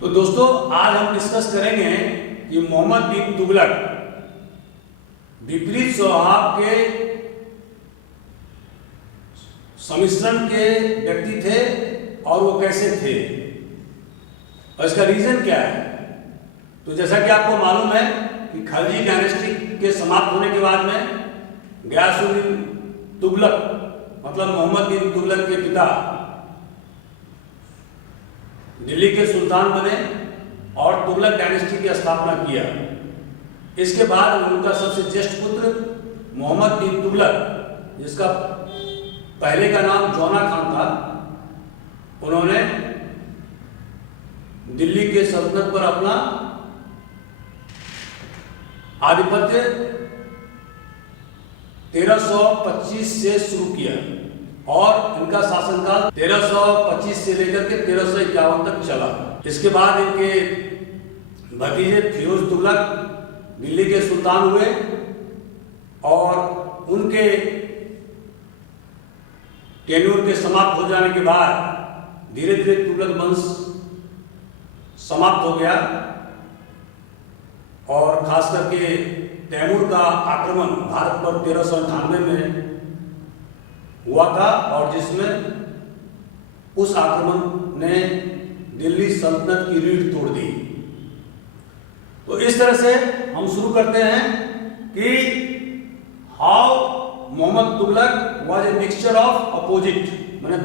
तो दोस्तों आज हम डिस्कस करेंगे कि मोहम्मद बिन तुगलक विपरीत स्वभाव के सम्मिश्रण के व्यक्ति थे और वो कैसे थे और इसका रीजन क्या है। तो जैसा कि आपको मालूम है कि खलजी डायनेस्टी के समाप्त होने के बाद में गयासुद्दीन तुगलक मतलब मोहम्मद बिन तुगलक के पिता दिल्ली के सुल्तान बने और तुगलक डायनेस्टी की स्थापना किया। इसके बाद उनका सबसे ज्येष्ठ पुत्र मोहम्मद बिन तुगलक, जिसका पहले का नाम जौना खान था, उन्होंने दिल्ली के सल्तनत पर अपना आधिपत्य 1325 से शुरू किया और इनका शासनकाल 1325 से लेकर के 1351 तक चला। इसके बाद इनके भतीजे फिरोज तुगलक दिल्ली के सुल्तान हुए और उनके टेन्योर के समाप्त हो जाने के बाद धीरे धीरे तुगलक वंश समाप्त हो गया और खास करके तैमूर का आक्रमण भारत पर 1398 में हुआ था और जिसमें उस आक्रमण ने दिल्ली सल्तनत की रीढ़ तोड़ दी। तो इस तरह से हम शुरू करते हैं कि how Mohammad Tughlaq was a mixture of opposite, माने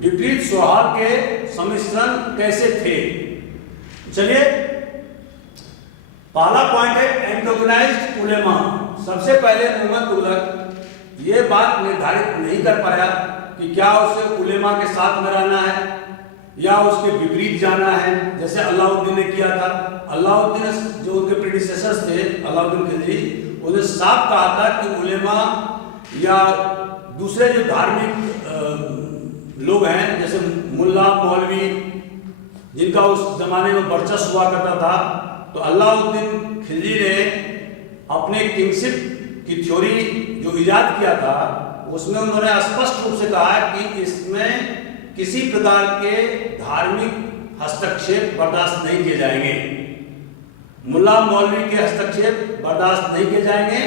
विपरीत स्वभाव के सम्मिश्रण कैसे थे। चलिए, पहला पॉइंट है एंटोगनाइज्ड उलेमा। सबसे पहले मोहम्मद तुगलक ये बात निर्धारित नहीं कर पाया कि क्या उसे उलेमा के साथ में रहना है या उसके विपरीत जाना है, जैसे अलाउद्दीन ने किया था। अलाउद्दीन जो उनके प्रेडिसेसर्स थे, अलाउद्दीन खिलजी, उन्होंने साफ कहा था कि उलेमा या दूसरे जो धार्मिक लोग हैं जैसे मुल्ला मौलवी, जिनका उस जमाने में वर्चस्व हुआ करता था, तो अलाउद्दीन खिलजी ने अपने किंगशिप की थ्योरी जो इजाद किया था उसमें उन्होंने स्पष्ट रूप से कहा कि इसमें किसी प्रकार के धार्मिक हस्तक्षेप बर्दाश्त नहीं किए जाएंगे, मुल्ला मौलवी के हस्तक्षेप बर्दाश्त नहीं किए जाएंगे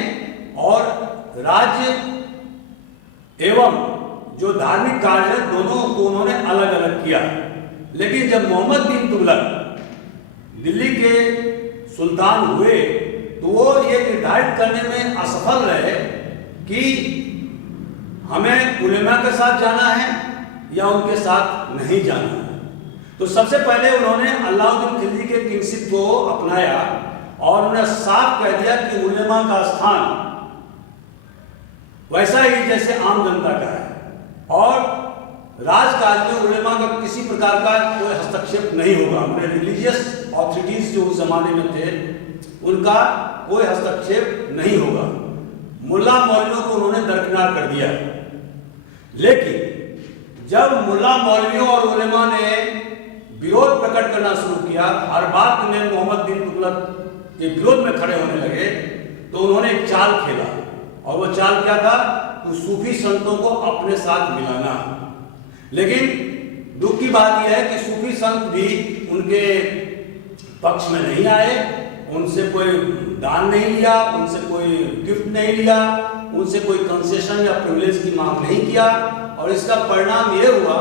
और राज्य एवं जो धार्मिक कार्य है दोनों को उन्होंने अलग अलग किया। लेकिन जब मोहम्मद बिन तुगलक दिल्ली के सुल्तान हुए तो वो ये निर्धारित करने में असफल रहे कि हमें उलेमा के साथ जाना है या उनके साथ नहीं जाना है। तो सबसे पहले उन्होंने अलाउद्दीन खिलजी के किंगशिप को अपनाया और उन्होंने साफ कह दिया कि उलेमा का स्थान वैसा ही जैसे आम जनता का है और राजकाज में उलेमा का किसी प्रकार का कोई हस्तक्षेप नहीं होगा। उन्हें रिलीजियस ऑथोरिटीज जो उस जमाने में थे उनका कोई हस्तक्षेप नहीं होगा। मुल्ला मौलवियों को उन्होंने दरकिनार कर दिया। लेकिन जब मुल्ला मौलवियों और उलेमा ने विरोध प्रकट करना शुरू किया, हर बात में मोहम्मद बिन तुगलक के विरोध में खड़े होने लगे, तो उन्होंने एक चाल खेला और वो चाल क्या था कि सूफी संतों को अपने साथ मिलाना। लेकिन दुख की बात यह है कि सूफी संत भी उनके पक्ष में नहीं आए, उनसे कोई दान नहीं लिया, उनसे कोई गिफ्ट नहीं लिया, उनसे कोई कंसेशन या प्रिविलेज की मांग नहीं किया और इसका परिणाम यह हुआ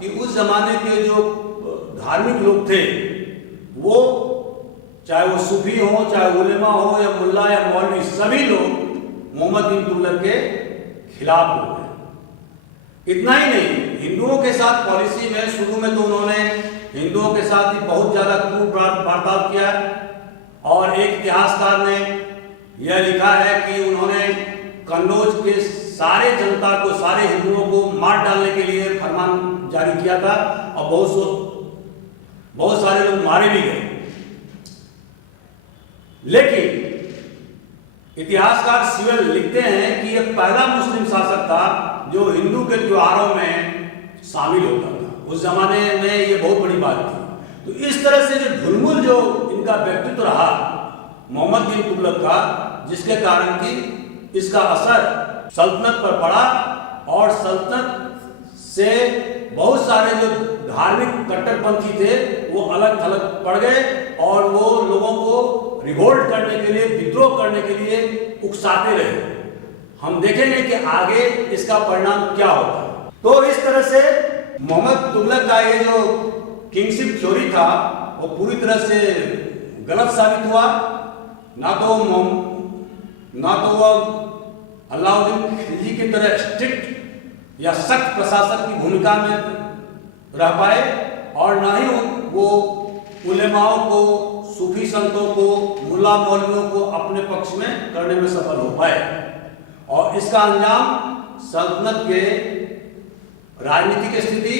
कि उस जमाने के जो धार्मिक लोग थे वो चाहे वो सूफी हो, चाहे उलेमा हो या मुल्ला या मौलवी, सभी लोग मोहम्मद बिन तुगलक के खिलाफ हो गए। इतना ही नहीं, हिंदुओं के साथ पॉलिसी में शुरू में तो उन्होंने हिंदुओं के साथ ही बहुत ज्यादा क्रूर बर्ताव किया और एक इतिहासकार ने यह लिखा है कि उन्होंने कन्नौज के सारे जनता को, सारे हिंदुओं को मार डालने के लिए फरमान जारी किया था और बहुत सारे लोग मारे भी गए। लेकिन इतिहासकार सिवल लिखते हैं कि यह पहला मुस्लिम शासक था जो हिंदू के त्योहारों में शामिल होता था। उस जमाने में यह बहुत बड़ी बात थी। तो इस तरह से जो ढुलमुल जो इनका व्यक्तित्व रहा मोहम्मद बिन तुगलक का, जिसके कारण कि इसका असर सल्तनत पर पड़ा और सल्तनत से बहुत सारे जो धार्मिक कट्टरपंथी थे वो अलग थलग पड़ गए और वो लोगों को रिवोल्ट करने के लिए, विद्रोह करने के लिए उकसाते रहे। हम देखेंगे कि आगे इसका परिणाम क्या होता है। तो इस तरह से मोहम्मद तुगलक का ये जो किंगशिप थ्योरी था वो पूरी तरह से गलत साबित हुआ। ना तो वह अलाउद्दीन खिलजी की तरह स्ट्रिक्ट या सख्त प्रशासन की भूमिका में रह पाए और ना ही वो उलेमाओं को, सूफी संतों को, मुल्ला मौलवियों को अपने पक्ष में करने में सफल हो पाए और इसका अंजाम सल्तनत के राजनीतिक स्थिति,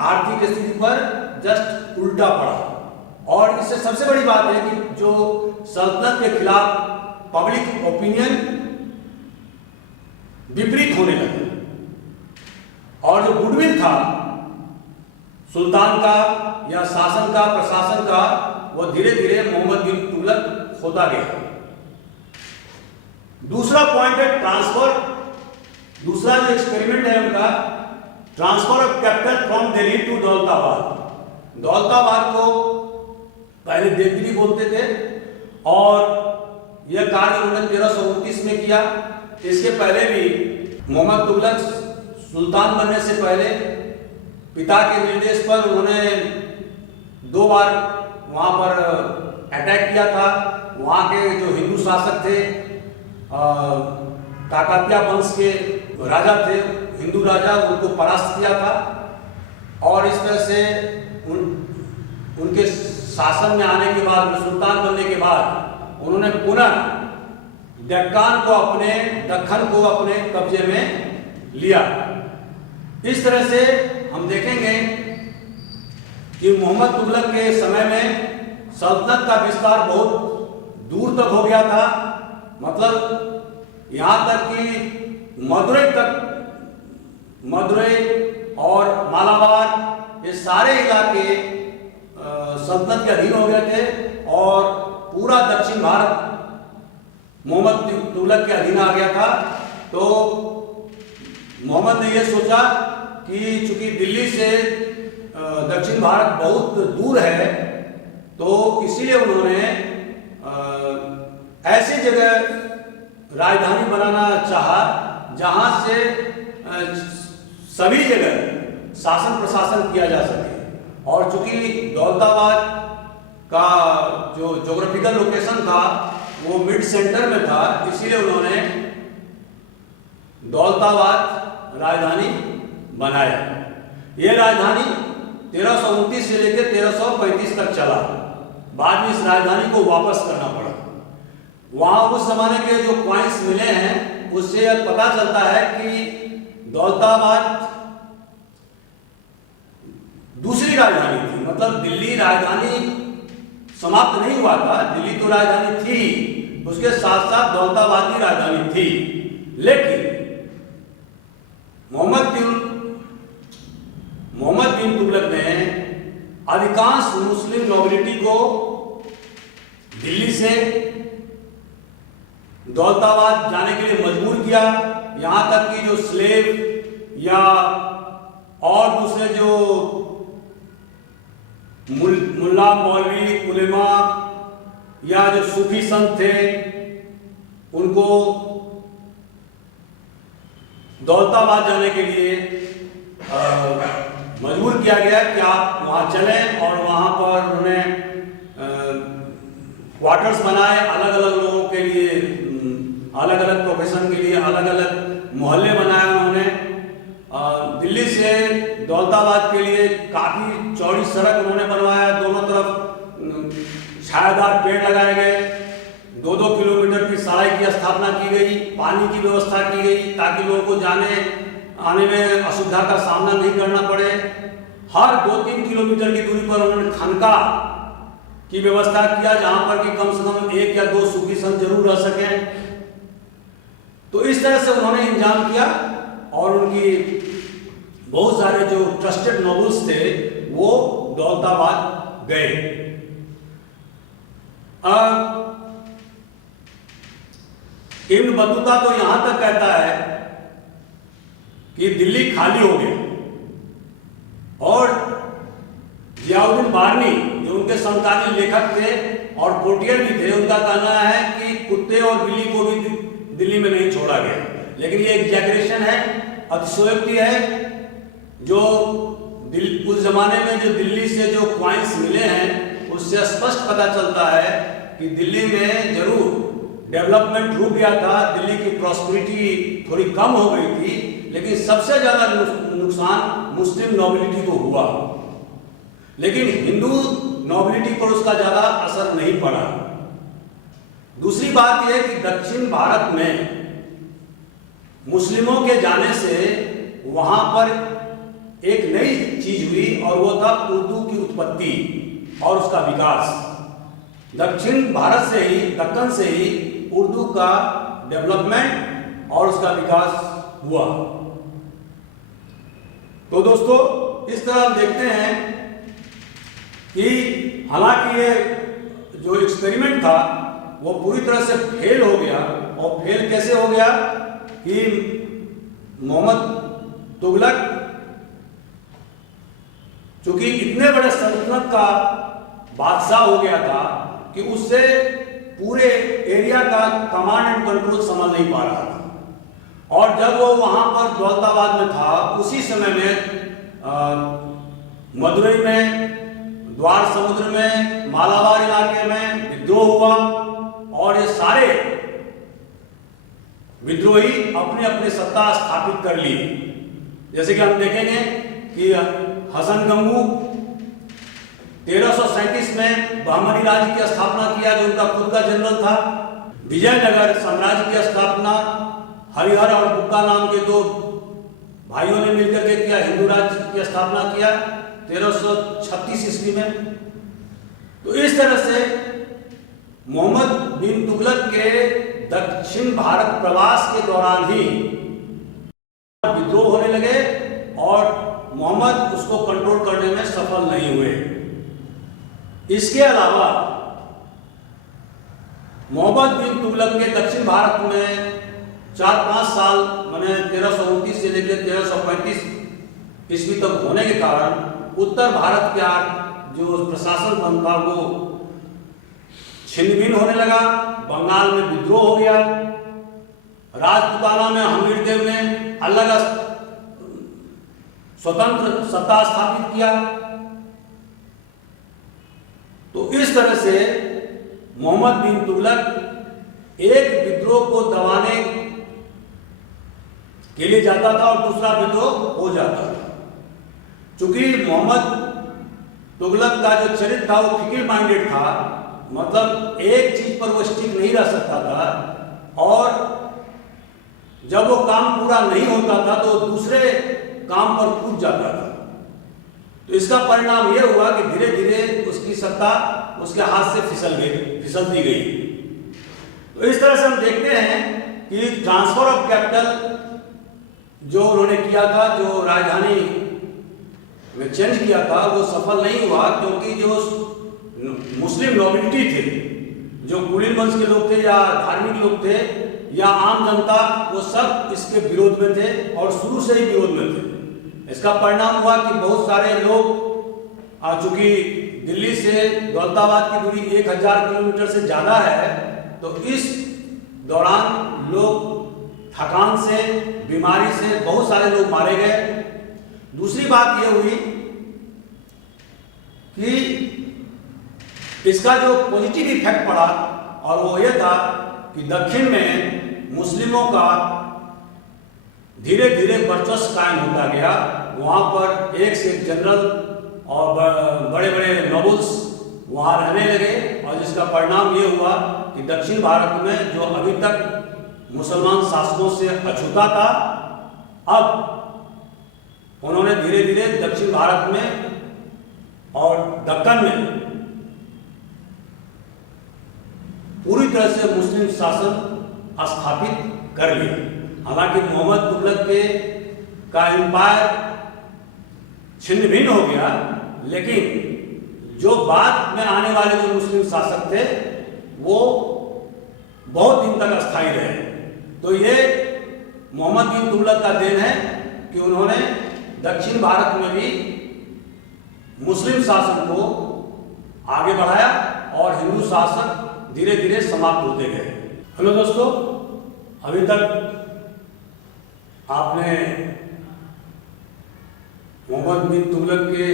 आर्थिक स्थिति पर जस्ट उल्टा पड़ा। और इससे सबसे बड़ी बात है कि जो सल्तनत के खिलाफ पब्लिक ओपिनियन विपरीत होने लगे और जो गुडविल था सुल्तान का या शासन का, प्रशासन का, वो धीरे धीरे मोहम्मद बिन तुगलक होता गया। दूसरा पॉइंट है ट्रांसफर। दूसरा जो एक्सपेरिमेंट है उनका, transfer of capital from Delhi to Daulatabad. Daulatabad को पहले देवगिरी बोलते थे और यह कार्य उन्होंने 1329 में किया। इसके पहले भी मोहम्मद तुगलक सुल्तान बनने से पहले पिता के निर्देश पर उन्होंने 2 बार वहाँ पर अटैक किया था। वहाँ के जो हिंदू शासक थे, काकतिया वंश के राजा थे, हिंदू राजा, उनको परास्त किया था और इस तरह से उनके शासन में आने के बाद, सुल्तान बनने के बाद उन्होंने पुनः दक्कन को अपने कब्जे में लिया। इस तरह से हम देखेंगे कि मोहम्मद तुगलक के समय में सल्तनत का विस्तार बहुत दूर तक हो गया था। मतलब यहाँ तक कि मदुरै और मालाबार ये सारे इलाके सल्तनत के अधीन हो गए थे और पूरा दक्षिण भारत मोहम्मद तुगलक के अधीन आ गया था। तो मोहम्मद ने यह सोचा कि चूंकि दिल्ली से दक्षिण भारत बहुत दूर है, तो इसीलिए उन्होंने ऐसी जगह राजधानी बनाना चाहा जहां से सभी जगह शासन प्रशासन किया जा सके। और चूंकि दौलताबाद का जो ज्योग्राफिकल लोकेशन था वो मिड सेंटर में था, इसीलिए उन्होंने दौलताबाद राजधानी बनाया। ये राजधानी 1329 से लेकर 1335 तक चला। बाद में इस राजधानी को वापस करना पड़ा। वहां उस जमाने के जो कॉइन्स मिले हैं उससे यह पता चलता है कि दौलताबाद दूसरी राजधानी थी। मतलब दिल्ली राजधानी समाप्त नहीं हुआ था, दिल्ली तो राजधानी थी, उसके साथ साथ दौलताबाद की राजधानी थी। लेकिन मोहम्मद बिन तुगलक ने अधिकांश मुस्लिम नोबिलिटी को दिल्ली से दौलताबाद जाने के लिए मजबूर किया। यहां तक कि जो स्लेव या और दूसरे जो मुल्ला मौलवी उलेमा या जो सूफी संत थे उनको दौलताबाद जाने के लिए मजबूर किया गया कि आप वहां चलें और वहां पर उन्हें क्वार्टर्स बनाए अलग अलग लोगों के लिए, अलग अलग प्रोफेशन के लिए अलग अलग मोहल्ले बनाए उन्होंने। दिल्ली से दौलताबाद के लिए काफी चौड़ी सड़क उन्होंने बनवाया, दोनों तरफ छायादार पेड़ लगाए गए, 2-2 किलोमीटर की सड़क की स्थापना की गई, पानी की व्यवस्था की गई ताकि लोगों को जाने आने में असुविधा का सामना नहीं करना पड़े। हर 2-3 किलोमीटर की दूरी पर उन्होंने खानका की व्यवस्था किया जहां पर कि कम से कम 1 या 2 सूफी संत जरूर रह सकें। तो इस तरह से उन्होंने इंतजाम किया और उनकी बहुत सारे जो ट्रस्टेड नोबल्स थे वो दौलताबाद गए। इब्न बतूता तो यहां तक कहता है कि दिल्ली खाली हो गया और जियाउद्दीन बारनी जो उनके समकालीन लेखक थे और पोर्टियर भी थे, उनका कहना है कि कुत्ते और बिल्ली को भी दिल्ली में नहीं छोड़ा गया। लेकिन ये एग्जैगरेशन है, अतिशयोक्ति है। जो उस जमाने में जो दिल्ली से जो क्वाइंस मिले हैं उससे स्पष्ट पता चलता है कि दिल्ली में जरूर डेवलपमेंट रुक गया था, दिल्ली की प्रॉस्पेरिटी थोड़ी कम हो गई थी, लेकिन सबसे ज्यादा नुकसान मुस्लिम नोबिलिटी को हुआ, लेकिन हिंदू नोबिलिटी पर उसका ज्यादा असर नहीं पड़ा। दूसरी बात यह कि दक्षिण भारत में मुस्लिमों के जाने से वहां पर एक नई चीज हुई और वो था उर्दू की उत्पत्ति और उसका विकास। दक्षिण भारत से ही, दक्कन से ही उर्दू का डेवलपमेंट और उसका विकास हुआ। तो दोस्तों, इस तरह हम देखते हैं कि हालांकि ये जो एक्सपेरिमेंट था वो पूरी तरह से फेल हो गया। और फेल कैसे हो गया कि मोहम्मद तुगलक चूंकि इतने बड़े सल्तनत का बादशाह हो गया था कि उससे पूरे एरिया का कमांड एंड कंट्रोल समझ नहीं पा रहा था। और जब वो वहां पर दौलताबाद में था, उसी समय में मदुरई में, द्वार समुद्र में, मालाबार इलाके में विद्रोह हुआ और ये सारे विद्रोही अपने अपने सत्ता स्थापित कर ली। जैसे कि हम देखेंगे कि हसन गंगू 1337 में बहमनी राज्य की स्थापना किया, जो उनका खुद का जनरल था। विजयनगर साम्राज्य की स्थापना हरिहर और बुक्का नाम के दो भाइयों ने मिलकर के किया, हिंदू राज्य की स्थापना किया 1336 ईस्वी में। तो इस तरह से मोहम्मद बिन तुगलक के दक्षिण भारत प्रवास के दौरान ही विद्रोह होने लगे और मोहम्मद उसको कंट्रोल करने में सफल नहीं हुए। इसके अलावा मोहम्मद बिन तुगलक के दक्षिण भारत में 4-5 साल माने 1329 से लेकर 1335 ईस्वी तक होने के कारण उत्तर भारत का जो प्रशासन बन था वो छिन्न भिन्न होने लगा। बंगाल में विद्रोह हो गया, राजपुताना में हमीरदेव ने अलग स्वतंत्र सत्ता स्थापित किया। तो इस तरह से मोहम्मद बिन तुगलक एक विद्रोह को दबाने के लिए जाता था और दूसरा विद्रोह हो जाता था। चूंकि मोहम्मद तुगलक का जो चरित्र था वो फिकिर माइंडेड था, मतलब एक चीज पर वो स्टिक नहीं रह सकता था और जब वो काम पूरा नहीं होता था तो दूसरे काम पर कूद जाता था। तो इसका परिणाम यह हुआ कि धीरे धीरे उसकी सत्ता उसके हाथ से फिसलती गई। तो इस तरह से हम देखते हैं कि ट्रांसफर ऑफ कैपिटल जो उन्होंने किया था, जो राजधानी में चेंज किया था, वो सफल नहीं हुआ, क्योंकि जो मुस्लिम नोबिलिटी थे, जो कुलीन वंश के लोग थे या धार्मिक लोग थे या आम जनता, वो सब इसके विरोध में थे और शुरू से ही विरोध में थे। इसका परिणाम हुआ कि बहुत सारे लोग, चूंकि दिल्ली से दौलताबाद की दूरी 1000 किलोमीटर से ज्यादा है, तो इस दौरान लोग थकान से, बीमारी से बहुत सारे लोग मारे गए। दूसरी बात यह हुई कि इसका जो पॉजिटिव इफेक्ट पड़ा और वो ये था कि दक्षिण में मुस्लिमों का धीरे धीरे वर्चस्व कायम होता गया। वहां पर एक से एक जनरल और बड़े बड़े नोबल्स वहां रहने लगे और जिसका परिणाम ये हुआ कि दक्षिण भारत में जो अभी तक मुसलमान शासकों से अछूता था, अब उन्होंने धीरे धीरे दक्षिण भारत में और दक्कन में पूरी तरह से मुस्लिम शासन स्थापित कर लिया। हालांकि मोहम्मद तुगलक का एम्पायर छिन्न भिन्न हो गया, लेकिन जो बाद में आने वाले जो मुस्लिम शासक थे वो बहुत दिन तक अस्थायी रहे। तो ये मोहम्मद बिन तुगलक का देन है कि उन्होंने दक्षिण भारत में भी मुस्लिम शासन को आगे बढ़ाया और हिंदू शासन धीरे धीरे समाप्त होते गए। हेलो दोस्तों, अभी तक आपने मोहम्मद बिन तुगलक के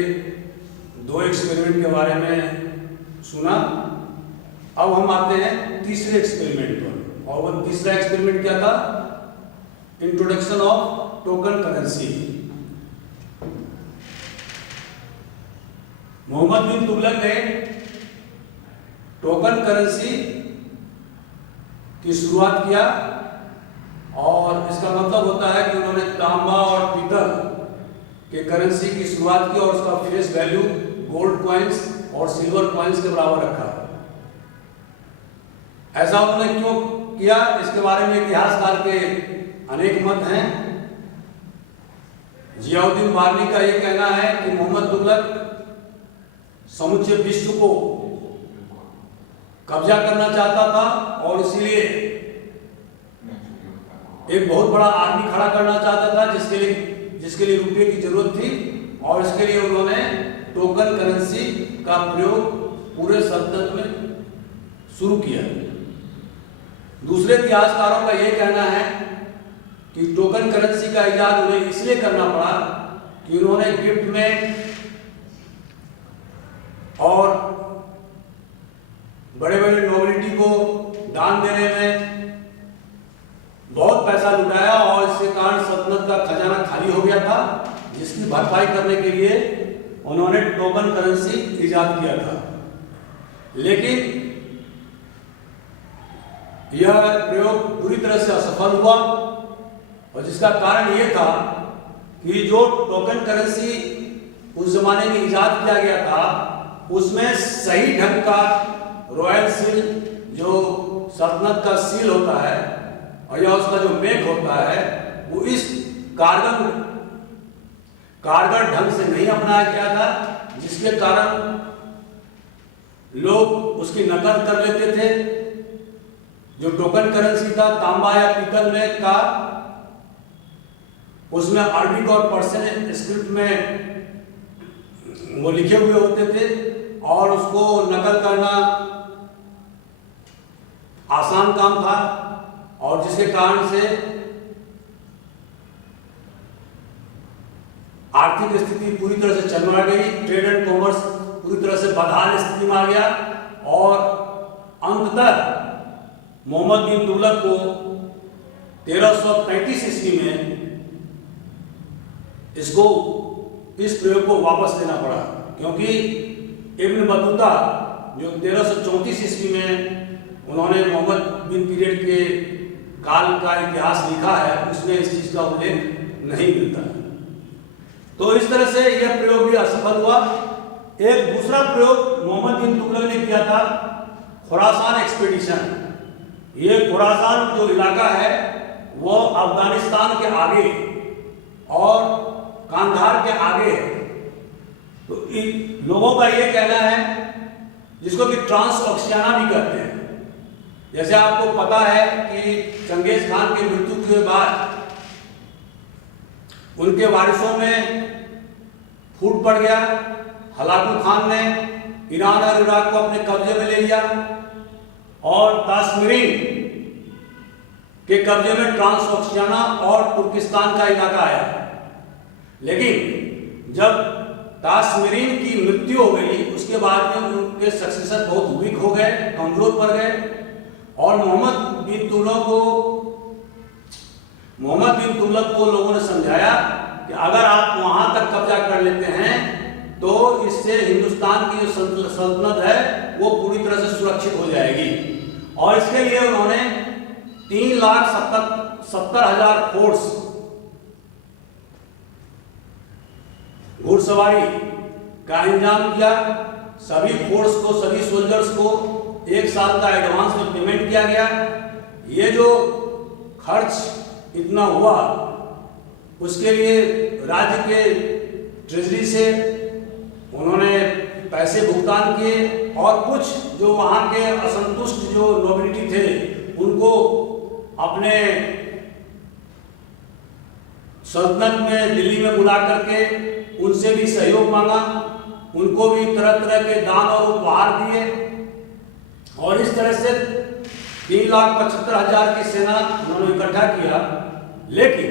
2 एक्सपेरिमेंट के बारे में सुना। अब हम आते हैं तीसरे एक्सपेरिमेंट पर, और वो तीसरा एक्सपेरिमेंट क्या था? Introduction of token currency. Mohammad bin Tughlaq ने टोकन करेंसी की शुरुआत किया, और इसका मतलब होता है कि उन्होंने तांबा और पीतल के करेंसी की शुरुआत की और उसका फेस वैल्यू गोल्ड कॉइन्स और सिल्वर कॉइन्स के बराबर रखा। ऐसा उन्होंने क्यों किया, इसके बारे में इतिहासकार के अनेक मत हैं। जियाउद्दीन बारनी का यह कहना है कि मोहम्मद तुगलक समुचे विश्व को कब्जा करना चाहता था और इसलिए एक बहुत बड़ा आर्मी खड़ा करना चाहता था, जिसके लिए रुपये की जरूरत थी, और इसके लिए उन्होंने टोकन करेंसी का प्रयोग पूरे सल्तनत में शुरू किया। दूसरे इतिहासकारों का यह कहना है कि टोकन करेंसी का इजाद उन्हें इसलिए करना पड़ा कि उन्होंने गिफ्ट में और बड़े बड़े नोबिलिटी को दान देने में बहुत पैसा लुटाया, और इसके कारण सल्तनत का खजाना खाली हो गया था, जिसकी भरपाई करने के लिए उन्होंने टोकन करेंसी इजाद किया था। लेकिन यह प्रयोग पूरी तरह से असफल हुआ, और जिसका कारण यह था कि जो टोकन करेंसी उस जमाने में इजाद किया गया था, उसमें सही ढंग का रॉयल सील, जो सल्तनत का सील होता है, और या उसका जो मेक होता है, वो इस कारगर ढंग से नहीं अपनाया गया था, जिसके कारण लोग उसकी नकल कर लेते थे। जो टोकन करेंसी था तांबा या पीतल में का, उसमें अरबिक और पर्शियन स्क्रिप्ट में वो लिखे हुए होते थे, और उसको नकल करना आसान काम था, और जिसके कारण से आर्थिक स्थिति पूरी तरह से चरमरा गई, ट्रेड एंड कॉमर्स पूरी तरह से बदहाल स्थिति में आ गया, और अंततः मोहम्मद बिन तुगलक को 1335 ईस्वी में इस प्रयोग को वापस लेना पड़ा, क्योंकि इब्न बतूता जो 1334 ईस्वी में उन्होंने मोहम्मद बिन पीरियड के काल का इतिहास लिखा है, उसमें इस चीज का उल्लेख नहीं मिलता है। तो इस तरह से यह प्रयोग भी असफल हुआ। एक दूसरा प्रयोग मोहम्मद बिन तुगलक ने किया था, खुरासान एक्सपीडिशन। ये खुरासान जो इलाका है वो अफगानिस्तान के आगे और कांधार के आगे है। तो इन लोगों का ये कहना है, जिसको कि ट्रांस ऑक्सियाना भी कहते हैं। जैसे आपको पता है कि चंगेज खान की मृत्यु के बाद उनके वारिसों में फूट पड़ गया। हलाकू खान ने ईरान और इराक को अपने कब्जे में ले लिया, और तासमीरीन के कब्जे में ट्रांस ऑक्सियाना और तुर्किस्तान का इलाका आया। लेकिन जब तासमीरीन की मृत्यु हो गई, उसके बाद में उनके सक्सेसर बहुत वीक हो गए, कमजोर पड़ गए, और मोहम्मद बिन तुगलक को लोगों ने समझाया कि अगर आप वहां तक कब्जा कर लेते हैं तो इससे हिंदुस्तान की जो सल्तनत है वो पूरी तरह से सुरक्षित हो जाएगी। और इसके लिए उन्होंने 3,70,000 फोर्स घुड़सवारी का इंतजाम किया। सभी फोर्स को, सभी सोल्जर्स को 1 साल का एडवांस में पेमेंट किया गया। ये जो खर्च इतना हुआ, उसके लिए राज्य के ट्रेजरी से उन्होंने पैसे भुगतान किए, और कुछ जो वहाँ के असंतुष्ट जो नोबिलिटी थे उनको अपने सल्तनत में दिल्ली में बुला करके उनसे भी सहयोग मांगा। उनको भी तरह तरह के दान और उपहार दिए और इस तरह से 3,75,000 की सेना उन्होंने इकट्ठा किया। लेकिन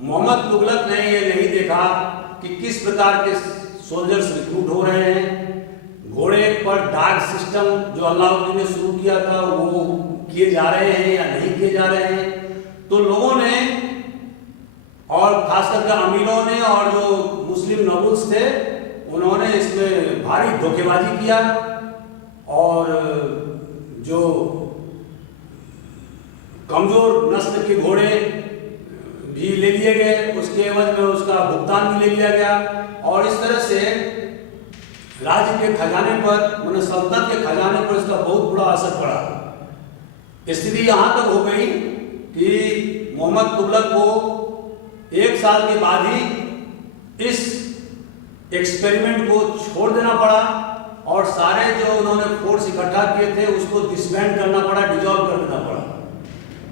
मोहम्मद तुगलक ने ये नहीं देखा कि किस प्रकार के सोल्जर्स रिक्रूट हो रहे हैं। घोड़े पर डाक सिस्टम जो अलाउद्दीन ने शुरू किया था वो किए जा रहे हैं या नहीं किए जा रहे हैं। तो लोगों ने और खास करके अमीरों ने और जो मुस्लिम नोबल्स थे उन्होंने इसमें भारी धोखेबाजी किया और जो कमजोर नस्ल के घोड़े भी ले लिए गए, उसके एवज में उसका भुगतान भी ले लिया गया और इस तरह से राज्य के खजाने पर, मतलब सल्तनत के खजाने पर इसका बहुत बुरा असर पड़ा। स्थिति यहाँ तक हो गई कि मोहम्मद तुगलक को 1 साल के बाद ही इस एक्सपेरिमेंट को छोड़ देना पड़ा और सारे जो उन्होंने फोर्स इकट्ठा किए थे उसको डिसबैंड करना पड़ा, डिजॉल्व कर देना पड़ा।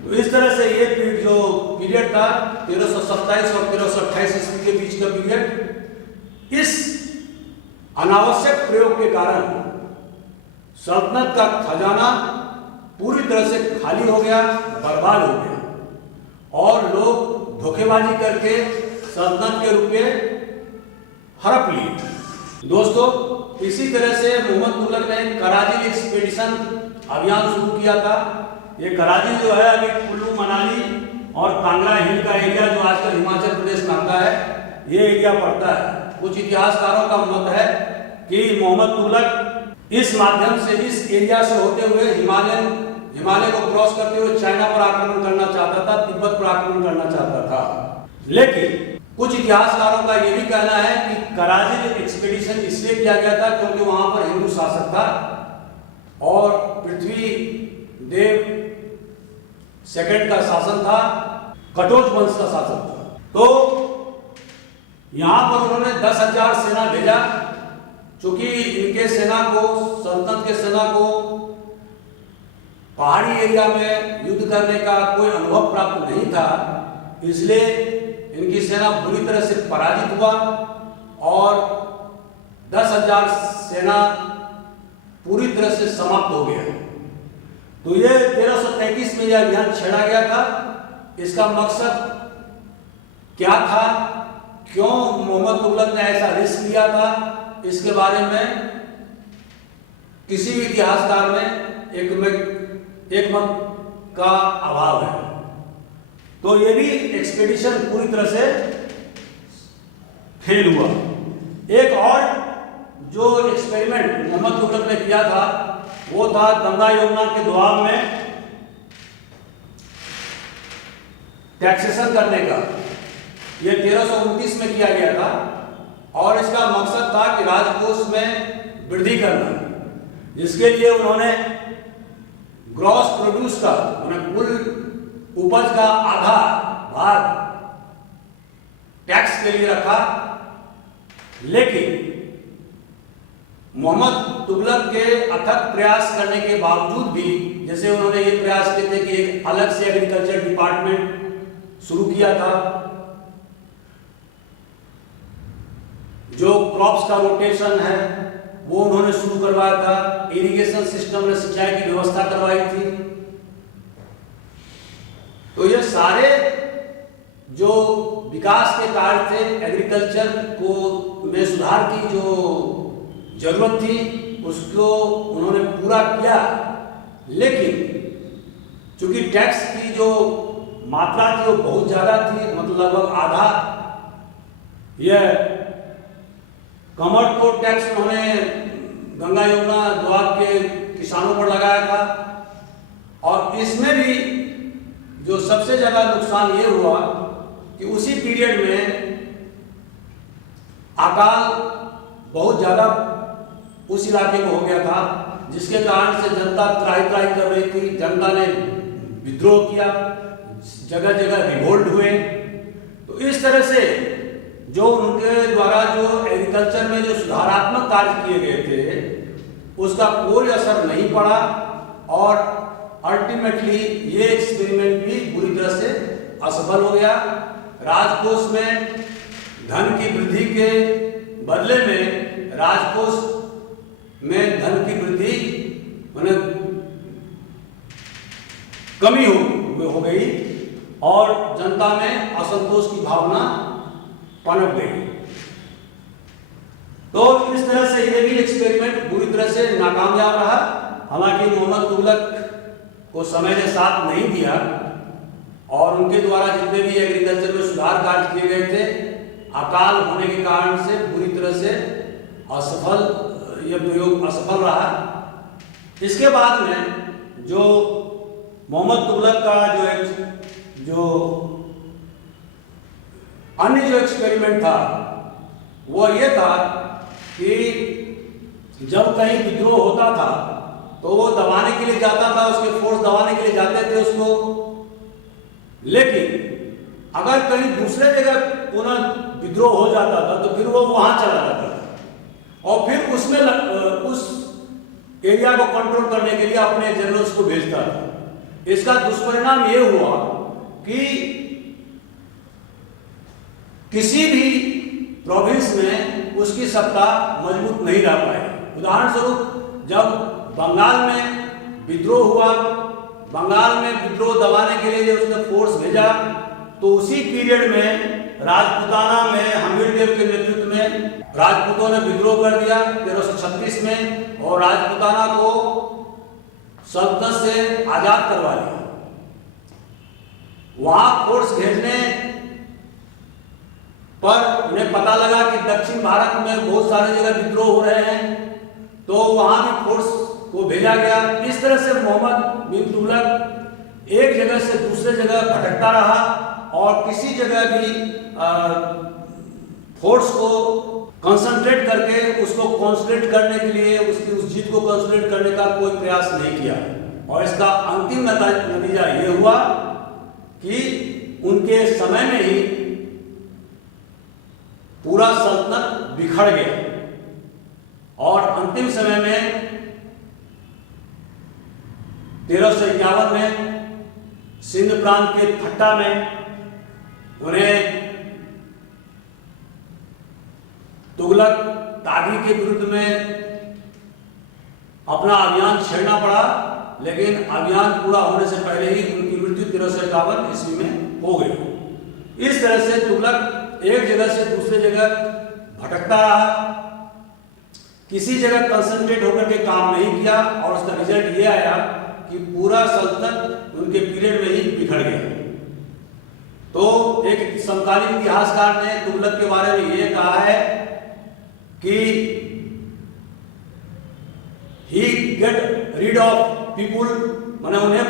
तो इस तरह से ये जो पीरियड था 1327 और 1328 ईस्वी के बीच का पीरियड, इस अनावश्यक प्रयोग के कारण सल्तनत का खजाना पूरी तरह से खाली हो गया, बर्बाद हो गया और लोग धोखेबाजी करके सल्तनत के रुपए हड़प लिए। दोस्तों, इसी तरह से मोहम्मद तुगलक ने कराजी एक्सपीडिशन अभियान शुरू किया था। ये कराजी जो है अभी कुल्लू मनाली और कांगड़ा हिल का एरिया जो आजकल हिमाचल प्रदेश में आता है, ये एरिया पड़ता है। कुछ इतिहासकारों का मत है कि मोहम्मद तुगलक इस माध्यम से, इस एरिया से होते हुए हिमालय को क्रॉस करते हुए चाइना पर आक्रमण करना चाहता था, तिब्बत पर आक्रमण करना चाहता था। लेकिन कुछ इतिहासकारों का यह भी कहना है कि कराजी एक्सपीडिशन इसलिए किया गया था क्योंकि वहां पर हिंदू शासक था और पृथ्वी देव सेकंड का शासन था, कटोच वंश का शासन था। तो यहां पर उन्होंने 10,000 सेना भेजा। चूंकि इनके सेना को, सल्तनत के सेना को पहाड़ी एरिया में युद्ध करने का कोई अनुभव प्राप्त नहीं था, इसलिए इनकी सेना बुरी तरह से पराजित हुआ और 10,000 सेना पूरी तरह से समाप्त हो गया। तो ये 1333 में यह अभियान छेड़ा गया था। इसका मकसद क्या था, क्यों मोहम्मद तुगलक ने ऐसा रिस्क लिया था, इसके बारे में किसी भी इतिहासकार में एक मत का अभाव है। तो ये भी एक्सपीडिशन पूरी तरह से फेल हुआ। एक और जो एक्सपेरिमेंट मोहम्मद तुगलक ने किया था वो था गंगा यमुना के दोआब में टैक्सेशन करने का। यह 1329 में किया गया था और इसका मकसद था कि राजकोष में वृद्धि करना, जिसके लिए उन्होंने ग्रॉस प्रोड्यूस का, कुल उपज का आधा भाग टैक्स के लिए रखा। लेकिन मोहम्मद तुगलक के अथक प्रयास करने के बावजूद भी, जैसे उन्होंने ये प्रयास किए थे कि एक अलग से एग्रीकल्चर डिपार्टमेंट शुरू किया था, जो क्रॉप्स का रोटेशन है वो उन्होंने शुरू करवाया था, इरिगेशन सिस्टम में सिंचाई की व्यवस्था करवाई थी। तो ये सारे जो विकास के कार्य थे, एग्रीकल्चर को में सुधार की जो जरूरत थी उसको उन्होंने पूरा किया। लेकिन चूंकि टैक्स की जो मात्रा थी वो बहुत ज्यादा थी, मतलब लगभग आधा। यह कमर को टैक्स उन्होंने गंगा यमुना दोआब के किसानों पर लगाया था और इसमें भी जो सबसे ज्यादा नुकसान ये हुआ कि उसी पीरियड में अकाल बहुत ज्यादा उस इलाके में हो गया था, जिसके कारण से जनता त्राही त्राही कर रही थी। जनता ने विद्रोह किया, जगह जगह रिवोल्ट हुए। तो इस तरह से जो उनके द्वारा जो एग्रीकल्चर में जो सुधारात्मक कार्य किए गए थे उसका कोई असर नहीं पड़ा और अल्टीमेटली ये एक्सपेरिमेंट भी बुरी तरह से असफल हो गया। राजकोष में धन की वृद्धि के बदले में राजकोष में धन की वृद्धि माने कमी हो गई और जनता में असंतोष की भावना पनप गई। तो इस तरह से ये भी एक्सपेरिमेंट बुरी तरह से नाकामयाब रहा। हालांकि मोहम्मद तुगलक को समय ने साथ नहीं दिया और उनके द्वारा जितने भी एग्रीकल्चर में सुधार कार्य किए गए थे, अकाल होने के कारण से बुरी तरह से यह प्रयोग असफल रहा। इसके बाद में जो मोहम्मद तुगलक का जो अन्य जो एक्सपेरिमेंट था वो ये था कि जब कहीं विद्रोह होता था तो वो दबाने के लिए जाता था, उसके फोर्स दबाने के लिए जाते थे उसको, लेकिन अगर कहीं दूसरे जगह पुनः विद्रोह हो जाता था तो फिर वो वहां चला जाता था और फिर उसमें उस एरिया को कंट्रोल करने के लिए अपने जनरल्स को भेजता था। इसका दुष्परिणाम ये हुआ कि किसी भी प्रोविंस में उसकी सत्ता मजबूत नहीं रह पाई। उदाहरण स्वरूप जब बंगाल में विद्रोह हुआ, बंगाल में विद्रोह दबाने के लिए जब उसने फोर्स भेजा तो उसी पीरियड में राजपूताना में हमीरदेव के नेतृत्व में राजपूतों ने विद्रोह कर दिया 1336 में और राजपूताना को सल्तनत से आजाद करवा लिया। वहां फोर्स भेजने पर उन्हें पता लगा कि दक्षिण भारत में बहुत सारी जगह विद्रोह हो रहे हैं, तो वहां भी फोर्स को भेजा गया। इस तरह से मोहम्मद बिन तुगलक एक जगह से दूसरे जगह भटकता रहा और किसी जगह भी फोर्स को कंसंट्रेट करके उसको कॉन्संट्रेट करने के लिए उस जीत को कंसंट्रेट करने का कोई प्रयास नहीं किया। और इसका अंतिम नतीजा ये हुआ कि उनके समय में ही पूरा सल्तनत बिखर गया और अंतिम समय में 1351 में सिंध प्रांत के फट्टा में उन्हें तुगलक तागी के विरुद्ध में अपना अभियान छेड़ना पड़ा, लेकिन अभियान पूरा होने से पहले ही उनकी मृत्यु 1351 ईस्वी में हो गई। इस तरह से तुगलक एक जगह से दूसरे जगह भटकता रहा, किसी जगह कंसंट्रेट होकर के काम नहीं किया और उसका रिजल्ट ये आया कि पूरा सल्तनत उनके पीरियड में ही बिखर गया। तो एक समकालीन इतिहासकार ने तुगलक के बारे में ये कहा है कि he get rid of people, माने उन्हें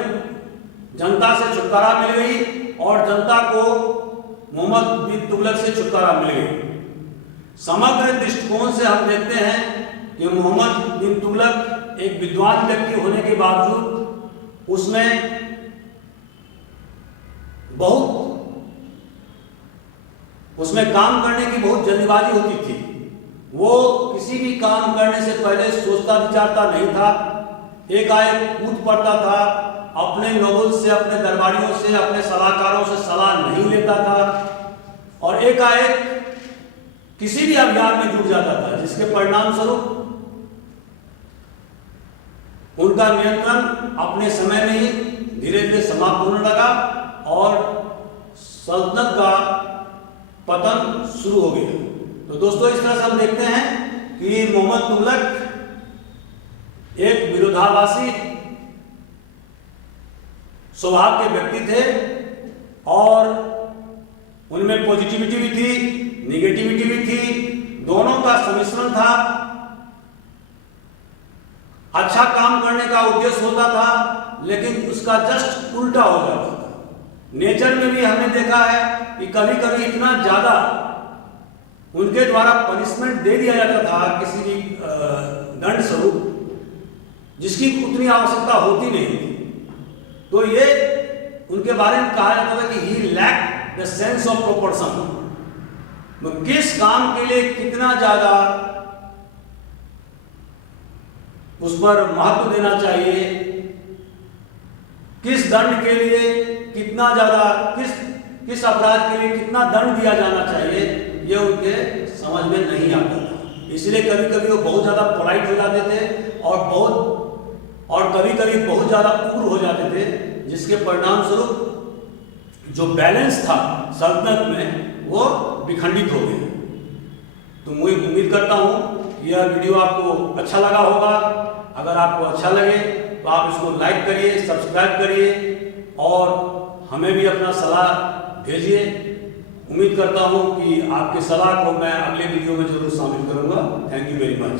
जनता से छुटकारा मिल गई और जनता को मोहम्मद बिन तुगलक से छुटकारा मिल गई। समग्र दृष्टिकोण से हम देखते हैं कि मोहम्मद बिन तुगलक एक विद्वान व्यक्ति होने के बावजूद उसमें काम करने की बहुत जल्दबाजी होती थी। वो किसी भी काम करने से पहले सोचता विचारता नहीं था, एकाएक कूद पड़ता था, अपने नोबल से, अपने दरबारियों से, अपने सलाहकारों से सलाह नहीं लेता था और एकाएक किसी भी अभियान में जुट जाता था, जिसके परिणाम स्वरूप उनका नियंत्रण अपने समय में ही धीरे धीरे समाप्त होने लगा और सल्तनत का पतन शुरू हो गया। तो दोस्तों, इस तरह से हम देखते हैं कि मोहम्मद तुगलक एक विरोधाभासी स्वभाव के व्यक्ति थे और उनमें पॉजिटिविटी भी थी, निगेटिविटी भी थी, दोनों का सम्मिश्रण था। अच्छा काम करने का उद्देश्य होता था, लेकिन उसका जस्ट उल्टा हो जाता था। नेचर में भी हमने देखा है कि कभी कभी इतना ज्यादा उनके द्वारा पनिशमेंट दे दिया जाता था किसी भी दंड स्वरूप, जिसकी उतनी आवश्यकता होती नहीं थी। तो ये उनके बारे में कहा जाता था कि he lack the sense of proportion. किस काम के लिए कितना ज्यादा उस पर महत्व देना चाहिए, किस दंड के लिए कितना ज्यादा, किस अपराध के लिए कितना दंड दिया जाना चाहिए, ये उनके समझ में नहीं आता था। इसलिए कभी कभी वो बहुत ज़्यादा पोलाइट हो जाते थे और कभी कभी बहुत ज़्यादा उग्र हो जाते थे, जिसके परिणाम स्वरूप जो बैलेंस था सल्तनत में वो विखंडित हो गया। तो मैं उम्मीद करता हूँ कि यह वीडियो आपको अच्छा लगा होगा। अगर आपको अच्छा लगे तो आप इसको लाइक करिए, सब्सक्राइब करिए और हमें भी अपना सलाह भेजिए। उम्मीद करता हूँ कि आपके सलाह को मैं अगले वीडियो में जरूर शामिल करूँगा। Thank you very much.